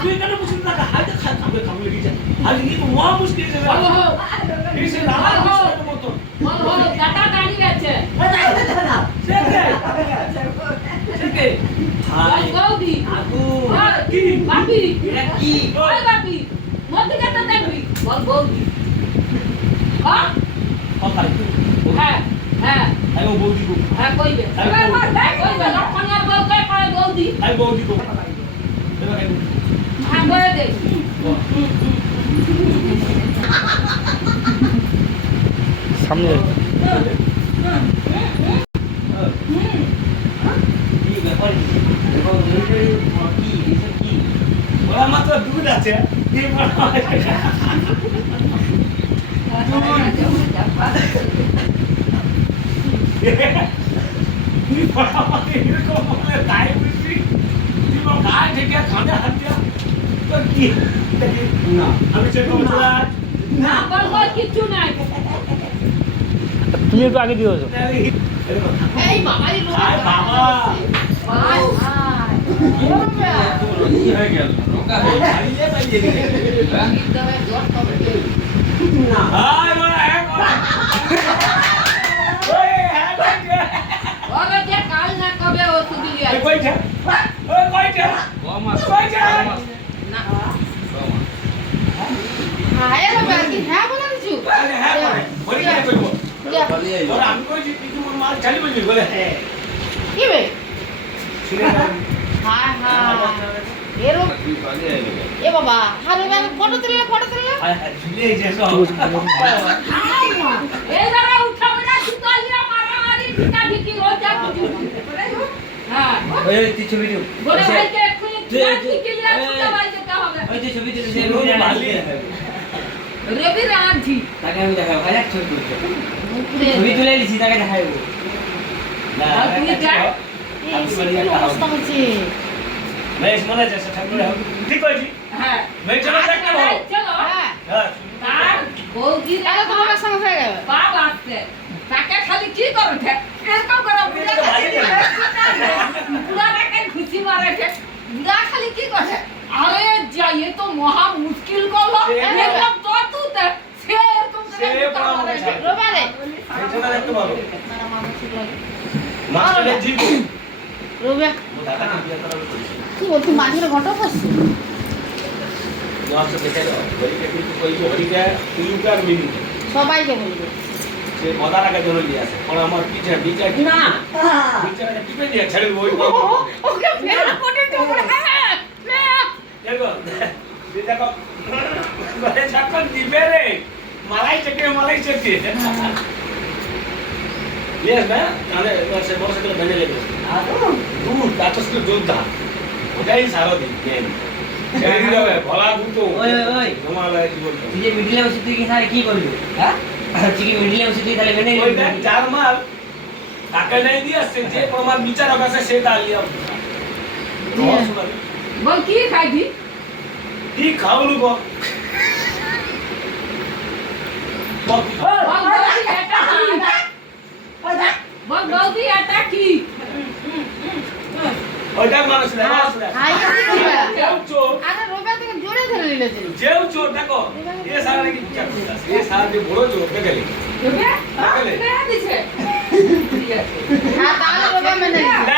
তুই কেন মুশকিল না হাতে খাবে খাবে দিছে আজ কি মহা মুশকিল আছে এই সে রাত মত দাদা দাঁড়িয়ে আছে সেকে হাই গৌদি আগু কি বাপি এটা কি ওই বাপি মধ্যে তো দেখবি বল গৌদি হ্যাঁ কথা হ্যাঁ হ্যাঁ আই ও বৌদি কো হ্যাঁ কইবে কইবে লক্ষণের বউ কই করে গৌদি আই বৌদি কো হ্যাঁ বলে দে সামনে কি ব্যাপার কি ওরা মাত্র দুধ আছে কি তুই পড়ামাকে এরকম বলে তাই বুঝবি তুই গায়ে ঠেকে খাঁদে হাত দিয়া তোর কি না আমি চেক করবো না বল বল কিছু নাই তুমি একটু আগে দিও এই বাবা রে আয় বাবা ভাই কি হয়ে গেল রোকা হয়ে ছাড়িয়ে পালিয়ে গেলে একদমই জোর তবে না আয় বড় এক ওই হ্যাঁ কইছে ওরে যে কাল না কবে ও সুবিলি আছে কইছে ওই কইছে গমাস কইছে না হ্যাঁ রে বাকি হ্যাঁ বলে দিছু আরে হ্যাঁ বলি কেন কইবো পালিয়ে আইলো ওরা আমি কইছি তুই মোর মাল চালি বলি বলে হ্যাঁ কি বে ছিড়ে হ্যাঁ হ্যাঁ এরো তুই পালিয়ে আইলো এ বাবা হারে বাবা ফটো তুললে আয় ঝুলে যাইছো এই যারা উঠাবে না সুতালিয়া মারামারি ঠিকা ঠিকি হয়ে যা হ্যাঁ ওই তুই ছবি দিও বলে ভাইকে এক্ষুনি ঠিকা ঠিকি লিয়া ছুটা বাই যেতে হবে ওই যে ছবি দিতে যে রবি মালি রবি রাজি তাকে আমি দেখাবো ভাই ছবি তুলতে ছবি তুলে নিছি তাকে দেখাবো না আর তুই যা এই সিকির অবস্থা হচ্ছে মেশ মনে যাচ্ছে ঠাকুর ঠিক কইছি হ্যাঁ মেশ চলো দেখতে বল চলো হ্যাঁ হ্যাঁ তার বৌদি তাহলে তো বাবার সঙ্গে হয়ে গেল বাপ আসছে তাকে খালি কি করবে এরকম করে পুরাটাকে খুশি মারে বুড়া খালি কি করে আরে যাইয়ে তো মহা মুশকিল করলো এরকম চতুতে সে এরকম সে পড়া রোবারে চলো দেখতে বলো না মামা ঠিক লাগে মাস্টারে জি রোবে দাদা কি বিয়ে করার কইছি কি বলছিস মাঝির ঘটো করছিস মাস্টার দেখে দাও বলিকে কিন্তু কইছো হরিকা তুইকার মিনি সবাইকে বলবে সে মদার আগে জন্য নিয়ে আসে আর আমার পিছে বিচার না বিচারটা টিপে দিয়ে ছেড়ে বই ওকে ফের কোটে টোপড় হ্যাঁ দেখো দেখো বলে যখন দিবে রে মালাই চকে ইয়েস না তাহলে সে মোটরসাইকেল ভেঙে যাবে আর দূর তারপর যোদ্ধা ওটাই সারা দিন গেম ছেড়ে দিতে হবে ভলা দুটো ওই ওই ওই তোমার জীবন তুই যে মিডিলে বসে তুই কি তাহলে কি করবি হ্যাঁ তুই কি মিডিলে বসে তুই তাহলে মেনে ওই নিবি দেখ চার মাল টাকা নাই দিয়ে আসছে যে প্রমাণ বিচারক আছে সে দাঁড়িয়ে বল কি খাইবি কি খাওয়ালু গো বল বৌদি এটা কি বল বৌদি এটা কি ওইটা মানুষ না হাই কি করবে কেউ চোর আরে রোবে থেকে জোরে ধরে নিলে তুই যেও চোর দেখো এ সারা নাকি বিচার করতেছে এ সারা যে বড় চোর দেখলে রবি দেখলে কে দিছে ঠিক আছে হ্যাঁ তাহলে রোবে মেনে নিবি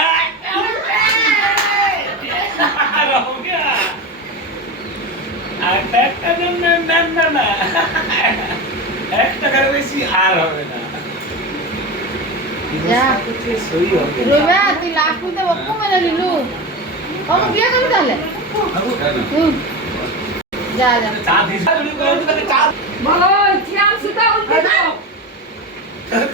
এক টাকার বেশি আর হবে না যা সই হবে রোবে তুই লাখ নিতে বকু মেনে নিলু আমি বিয়ে করবি তাহলে যা যা চা দিস চা বল কি আম সুতা উঠে দাও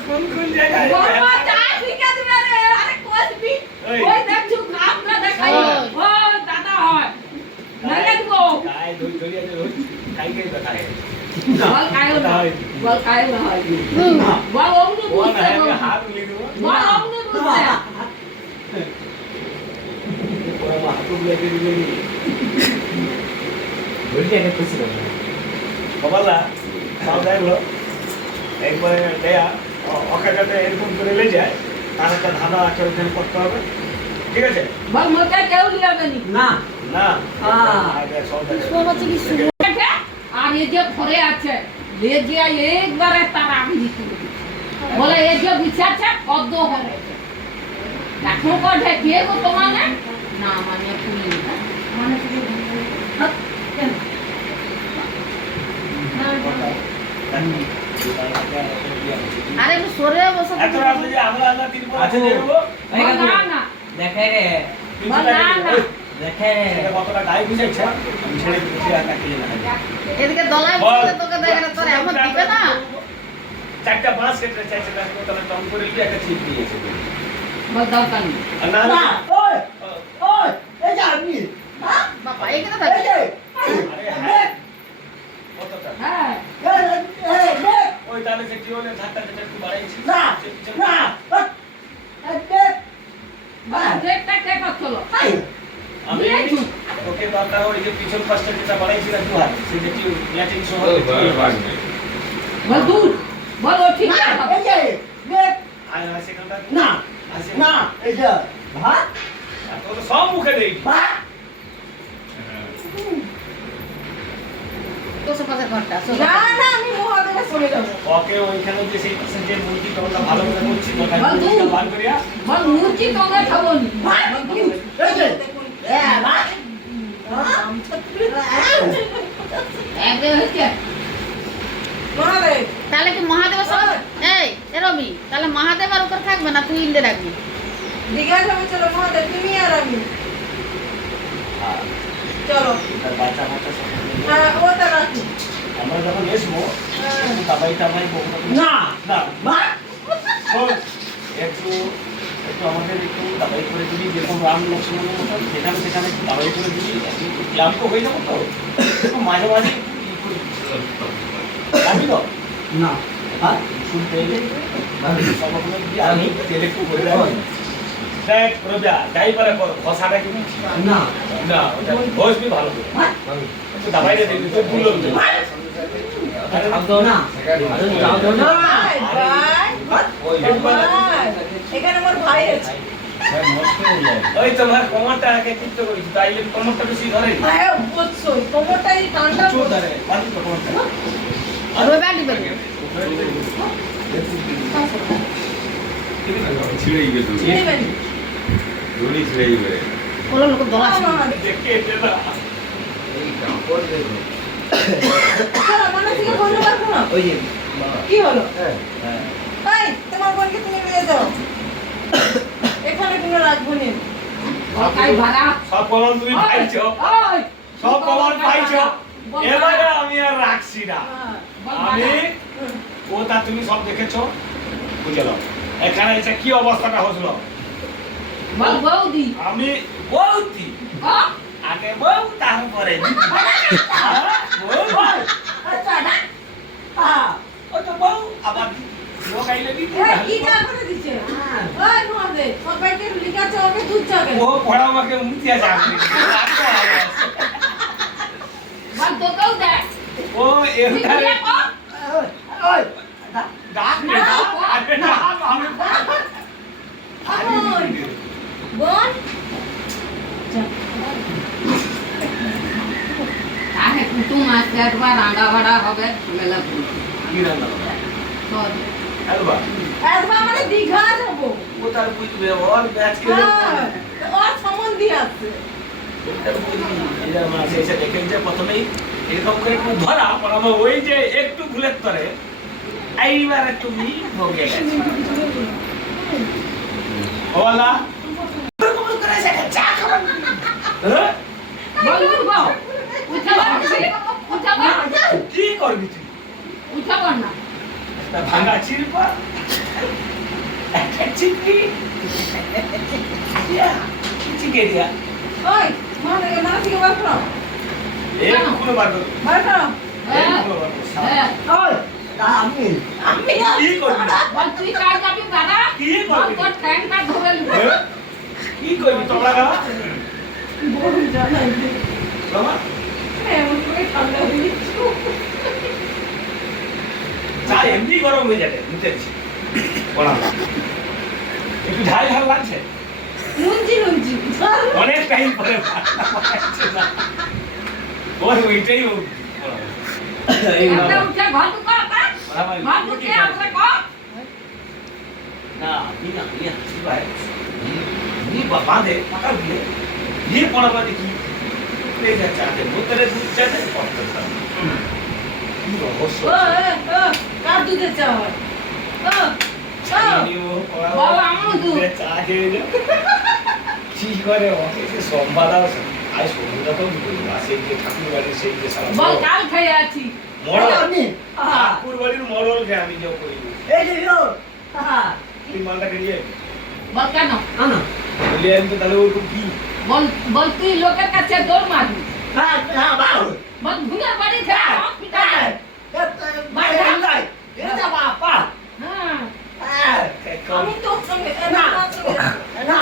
কোন কোন জায়গায় বাবা চা ঠিকা দিবে রে আরে কোসবি ওই। ওই দেখছু কামটা দেখাই ওই। ও দাদা হয় নালে গো काय दोन जोडी आहे रोज काही काही बघा आहे বল কায়ো না বল কায়ো না হয় বল অমনি कोण বুঝতে आहे বল हात लिहितो বল অমনি বুঝতে कोणाला हात उघडले गेली বলছি এটা খুশি হবে বাবালা সাউ দেখলো একবারে দেয়া অকাটাতে এরকম করে লে যায় তার একটা ধাঁধা আচরণ করতে হবে ঠিক ঠিক আছে বল মোটা কেউ লিয়াবে নি না না হ্যাঁ। আগে সব শুভ হচ্ছে কি শুভ আর এই যে ঘরে আছে লে যে একবারে তার আমি দিতে বলে এই যে বিচারছে কত হবে দেখো কঠে কে গো তোমার না মানে পুলি মানে কেন আরে একটু সরে বসে এত রাতে যে আমরা তিন পর আছে দেখবো না না দেখে রে না না দেখে রে এটা কতটা গায়ে বুঝাইছে আমি ছেড়ে দিতে আর কাটিয়ে না এদিকে দলায় বসে তোকে দেখে না, তোর এমন দিবে না চারটা বাঁশ কেটে চাইছে না তোরা টম করে দিয়ে একটা ছিপ দিয়েছে বল দরকার নেই আর না না বাবা এখানে থাকে আরে হ্যাঁ কতটা হ্যাঁ ওই তাহলে যে কি হলে ধাক্কা যেটা একটু বাড়াইছি বাজেটটা কে করছিল আমি ওকে দরকার ওই যে পিছন পাশটা যেটা বাড়াইছি না দু হাত সেই যে টিউ ল্যাটিন সহ বল দূর বল ও ঠিক আছে আর সেখানটা না আছে না এই যে ভাত তো সব মুখে দেই ভাত তোর পাশে ঘরটা না না আমি মহাদেবের চলে যাব ওকে ওইখানে যে সেই পাশে যে মুরগি টনটা ভালো করে করছি তো তাই বন্ধু। মুরগিটা বার করিয়া বল মুরগি তোমরা খাবো নি এই যে ভাত একদম হচ্ছে তাহলে কি মহাদেব সব এই এ রবি তাহলে মহাদেব আর উপর থাকবে না তুই ইন্দে রাখবি দীঘা যাবে চলো মহাদেব তুমি আর আমি চলো তার বাচ্চা বাচ্চা সব হ্যাঁ ওটা রাখি আমরা যখন এসবো দাবাই টাবাই বকবক না না ভাত শোন, একটু একটু আমাদের একটু দাবাই করে দিবি যেরকম রাম লক্ষ্মণের মতো যেখানে সেখানে একটু দাবাই করে দিবি ক্লান্ত হয়ে যাবো তো একটু মাঝে মাঝে ই করে যাবি তো না ভাত শুনতে এলে সব রকমের দিয়ে আমি তেল একটু করে রাখবি দেখ রবিয়া যাই পারে কর খসাটা কিন্তু না না ওটা বসবি ভালো করে একটু দাবাই রে দিবি তো ভুল হবে খাও দাও না খাও দাও না ভাই ভাই এখানে আমার ভাই আছে ওই তোমার কোমরটা আগে চিত্ত করেছি তাই এই কোমরটা বেশি ধরে হ্যাঁ অবশ্যই কোমরটাই টানটা চোর ধরে বাঁধি তো কোমরটা রবি বাড়ি বের ছিঁড়ে গিয়ে তুমি নেবেন দড়ি ছিঁড়ে গিয়ে কোন লোক দলা দেখে এটা না এই কাপড় দেখো চলো মনে থেকে বলতে পারবো না ওই যে কি হলো হ্যাঁ ভাই তোমার বোনকে তুমি নিয়ে যাও এখানে কোনো রাখবো নি কাই ভাড়া সব কলম তুমি পাইছো ওই সব কলম পাইছো এবারে আমি আর রাখছি না আমি ওটা তুমি সব দেখেছো বুঝে নাও এখানে এসে কি অবস্থাটা হলো বল বৌদি আমি বলতি হ্যাঁ আগে বউ তারপরে আচ্ছা হ্যাঁ ও তো বউ আবার লোক আইলে দিতে কি যা করে দিছে ওই মহাদেব সবাইকে লিখাচ্ছে ওকে দুধ চা কেন ও পড়া আমাকে মুতিয়া যাবে বল তোকেও দেখ ও তুই এখানে বিয়ে কর ওই ডাক না আরে না আমি বোন তাহে কুটুম আসবে একবার রান্না বাড়া হবে মেলা কি রান্না করবে? কর আলবা একবার মানে দীঘা যাবো ও তার বুঝবে ওর ব্যাচ কে হ্যাঁ ওর সম্বন্ধী আছে এদের মাসে এসে দেখেন যে প্রথমেই এরকম করে একটু ধরা পর আমার ওই যে একটু ভুলের তরে এইবারে তুমি ভোগে গেছো ওলা হ্যাঁ? বল উঠবো উঠাবো উঠাবো কি করবি তুই উঠাবো না একটা ভাঙা চিরপা একটা চিপি চিকে দিয়া ওই মহাদেব মানে থেকে বার করো এই কোনো বার করো বার করো এই কোনো বার করো হ্যাঁ ওই আমি আমি কি করবি বল তুই কাজ যাবি বাড়া কি বল করবি? তোর ট্যাঙ্কটা ধরে নিবো হ্যাঁ? কি করবি তোমরা গাওয়া বোন জানাই বাবা এমন করে ঠান্ডা হয়ে গেছে চা এমনি গরম হয়ে যাবে বুঝতে পারছি পড়া একটু ঝাল ঝাল লাগছে নুনজি নুনজি অনেক টাইম পরে ওই ওইটাই ও একটা উঠে ঘর তো কর তা ঘর তো কে আছে কর না না ইয়া কি ভাই নি বাঁধে পাকা দিয়ে ये পড়া বাদে কি ले जा चाहते बोतले दूध चाहते पड़ता था কি অবশ্য কার দুধের চা হয় বাবা আমু দু চা খেয়ে যা কি করে অফিসে সোমবার আছে আজ সন্ধ্যা তো আসে যে ঠাকুর বাড়ি সেই যে সারা বল কাল খেয়ে আছি মরল আপনি ঠাকুর বাড়ির মরল কে আমি যে করি এই যে ইলো তুই মালটা নিয়ে বল কেন আনা বলি আমি তো তাহলে ওই কি বল বল তুই লোকের কাছে দৌড় মারবি হ্যাঁ বাউ বল ভুনার বাড়ি থেকে হসপিটালে এটা বাবা হ্যাঁ আমি তোর সঙ্গে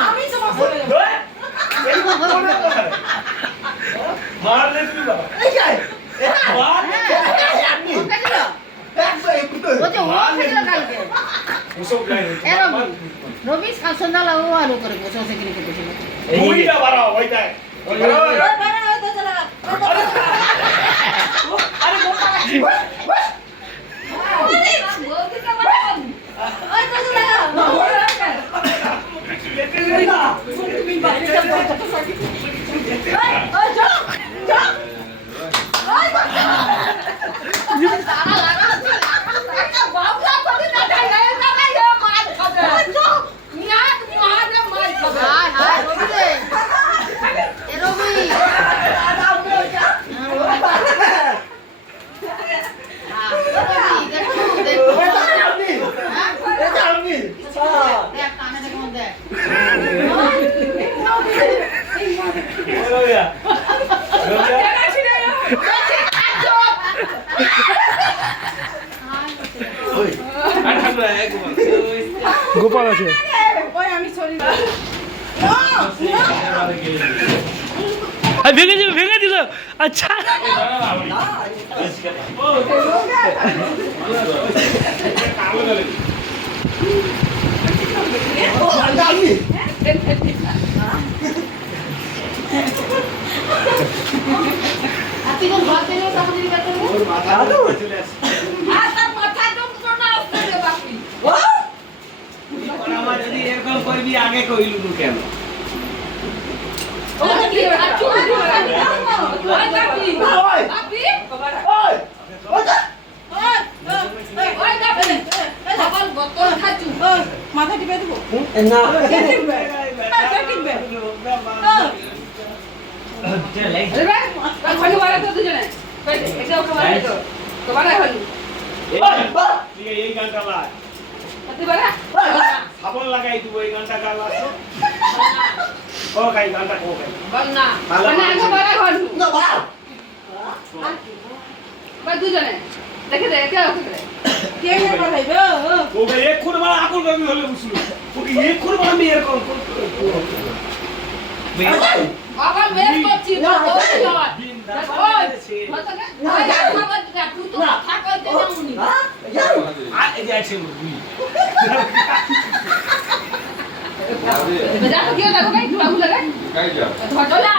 আমি তোমার সঙ্গে মারলে তুমি বাবা এই যে আপনি ওকে দিল ওতে ও খেলো কালকে ওসব গায় রবি সন্ধ্যাবেলা ও আলো করে বসে বসে কিনে বসেছিল বুড়িটা বাড়াও ওইটাই আরে মোটা লাগছে বলতে কে বল তুমি বাইরে যাও হাই হাই রবি রে এ রবি দেখো দেখো দেখ কানে দেখো দেখ রবিয়া রবিয়া ওই আঠালো একবার গোপাল আছে ওই আমি সরি আর ভেঙে দিল আচ্ছা আর তুই কোন ঘর থেকে তাহলে বের করবি ওর মাথা চলে আসছে আমার যদি এরকম করবি আগে কইলু তো কেন মাথা টিপে দেবো না কে টিপবে কে টিপবে এই গানটা লাগ সাবন লাগাই দিব এই গানটা গাল আছে ও খাই গানটা কো খাই না বাউ দুজনে দেখে দে কে কে কে পাঠাইবে ও ভাই এক খুন মারা আকুল গাবি হলে বুঝলো ওকে এক খুন মারা আমি এরকম বাবা বেশ করছি তুই তো থাকতে যাবনি আর এই যে আছে বুই যা তো কি দেখো ভাই তুই আগুন লাগা কাই যা ঘটনা